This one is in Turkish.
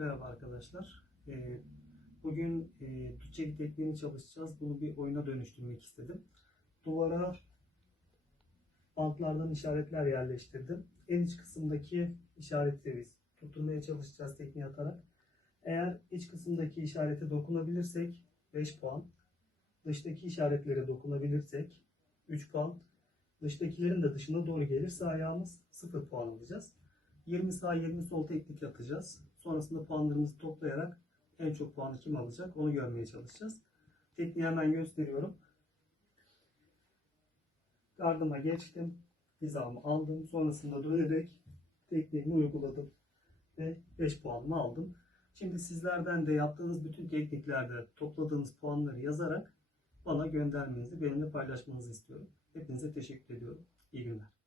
Merhaba arkadaşlar. Ee, Bugün e, Türkçe tekniğini çalışacağız. Bunu bir oyuna dönüştürmek istedim. Duvara bantlardan işaretler yerleştirdim. En iç kısımdaki işareti biz tutturmaya çalışacağız tekniği atarak. Eğer iç kısımdaki işarete dokunabilirsek 5 puan. Dıştaki işaretlere dokunabilirsek 3 puan. Dıştakilerin de dışına doğru gelirse ayağımız 0 puan alacağız. 20 sağ 20 sol teknik yapacağız. Sonrasında puanlarımızı toplayarak en çok puanı kim alacak onu görmeye çalışacağız. Tekniği hemen gösteriyorum. Gardıma geçtim. Hizamı aldım. Sonrasında dönerek tekniğimi uyguladım. Ve 5 puanımı aldım. Şimdi sizlerden de yaptığınız bütün tekniklerde topladığınız puanları yazarak bana göndermenizi, benimle paylaşmanızı istiyorum. Hepinize teşekkür ediyorum. İyi günler.